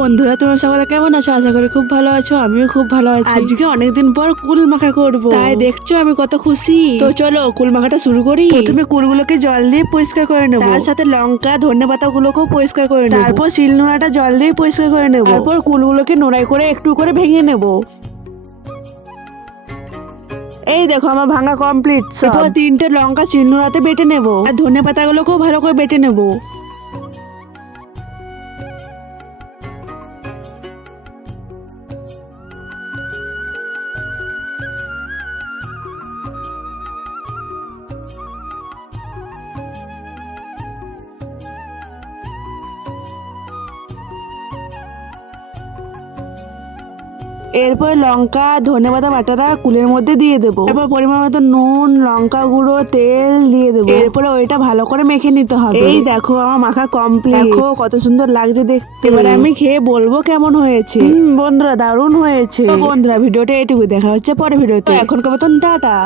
বন্ধুরা, তোমরা সকলে কেমন আছো? আশা করি খুব ভালো আছো। আমিও খুব ভালো আছি। আজকে অনেকদিন পর কুল মাখা করব, তাই দেখছো আমি কত খুশি। তো চলো কুল মাখাটা শুরু করি। প্রথমে কুলগুলোকে জল দিয়ে পরিষ্কার করে নেবো, তার সাথে লঙ্কা ধনে পাতা গুলোকেও পরিষ্কার করে নেবো। তারপর শিলনোড়াটা জল দিয়ে পরিষ্কার করে নেবো। তারপর কুলগুলোকে নোড়াই করে একটু করে ভেঙে নেবো। এই দেখো আমার ভাঙা কমপ্লিট। এরপর 3টে লঙ্কা শিলনোড়াতে বেটে নেবো, আর ধনে পাতাগুলোকেও ভালো করে বেটে নেবো। এরপর লঙ্কা ধনেপাতা বাটাটা কুলের মধ্যে দিয়ে দেবো। এরপর পরিমাণ মতো নুন, লঙ্কা গুঁড়ো, তেল দিয়ে দেবো। এরপরে ওইটা ভালো করে মেখে নিতে হবে। এই দেখো আমার মাখা কমপ্লিট। দেখো কত সুন্দর লাগছে দেখতে। এবারে আমি খেয়ে বলবো কেমন হয়েছে। বন্ধুরা দারুণ হয়েছে। বন্ধুরা ভিডিওটা এটুকু, দেখা হচ্ছে পরে ভিডিওতে। এখনকার মতন টাটা।